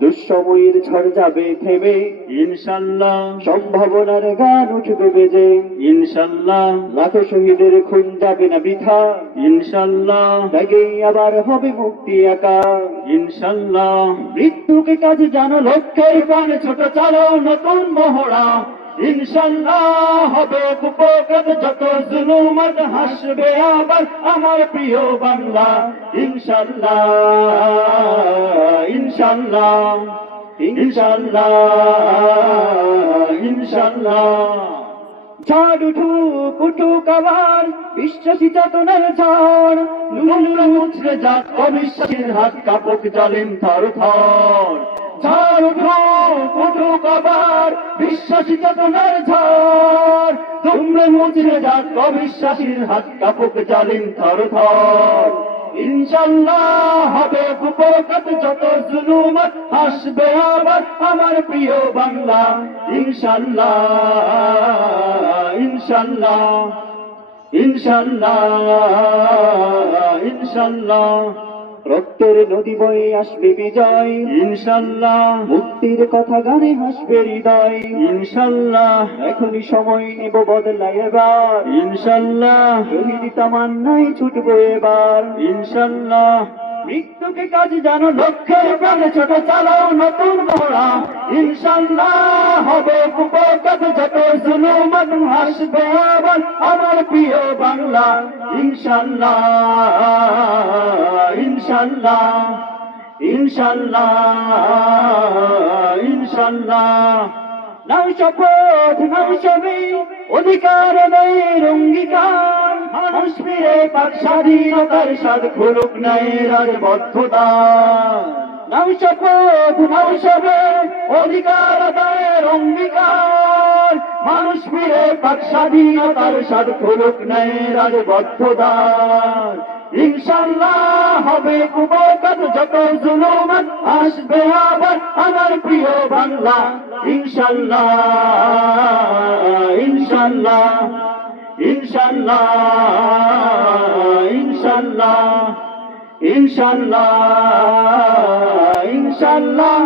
দুঃসময়ের ঝড় যাবে থেমে। ইনশাল্লাহ। সম্ভাবনার গান উঠবে বেজে। ইনশাল্লাহ। লাখো শহীদের খুন যাবে না বৃথা। ইনশাল্লাহ। ত্যাগেই আবার হবে মুক্তি একা। ইনশাল্লাহ। মৃত্যুকে কাজ জানো লক্ষ্যের প্রাণ ছোট চালো নতুন মহড়া। ইনশাল্লাহ হবে কুপকাত যত জুলুমত হাসবে আবার আমার প্রিয় বাংলা। ইনশাল্লাহ। ইনশাল্লাহ ইনশাল্লাহ ইনশাল্লাহ ঝড় উঠুক উঠুক আবার বিশ্বাসী চেতনার ঝড় নুনুরা মুছড়ে যাক অবিশ্বাসীর হাত কাপক জালেন থর থর ঝড় উঠুক উঠুক আবার বিশ্বাসী চেতনার ঝড় তোমরা মুছড়ে যাক অবিশ্বাসীর হাত কাপক জালেন থর থর ইনশাল্লাহ হবে কুপকাত যত জুলুমত আসবে আবার আমার প্রিয় বাংলা। ইনশাল্লাহ ইনশাল্লাহ ইনশাল্লাহ ইনশাল্লাহ রক্তের নদী বয়ে আসবে বিজয়। ইনশাল্লাহ। মুক্তির কথা গানে হাসবে হৃদয়। ইনশাল্লাহ। এখনই সময় নেব বদলাই এবার। ইনশাল্লাহ। শহীদ তামান্নাই ছুটবো এবার। ইনশাল্লাহ। মৃত্যুকে কাজ জানো লক্ষ্যের প্রাণে ছোট চালাও নতুন মোড়া ইনশাল্লাহ হবে কুপকাত যত জুলুমত হাসবে আমার প্রিয় বাংলা। ইনশাল্লাহ। ইনশাল্লাহ ইনশাল্লাহ ইনশাল্লাহ। নাও শপথ নাও ছবি, অধিকার নেই অঙ্গীকার মানুষ ফিরে পাক স্বাধীনতার স্বাদ খুলুক নাই রাজবদ্ধতা নাও শপথ নাও সবে অধিকার আদায়ের অঙ্গীকার মানুষ ফিরে পাক স্বাধীনতার স্বাদ খুলুক নাই রাজবদ্ধতা ইনশাল্লাহ হবে কুবকাত যত জুলুমত আসবে আবার আমার প্রিয় বাংলা। ইনশাল্লাহ ইনশাল্লাহ ইনশাল্লাহ ইনশাল্লাহ ইনশাল্লাহ ইনশাল্লাহ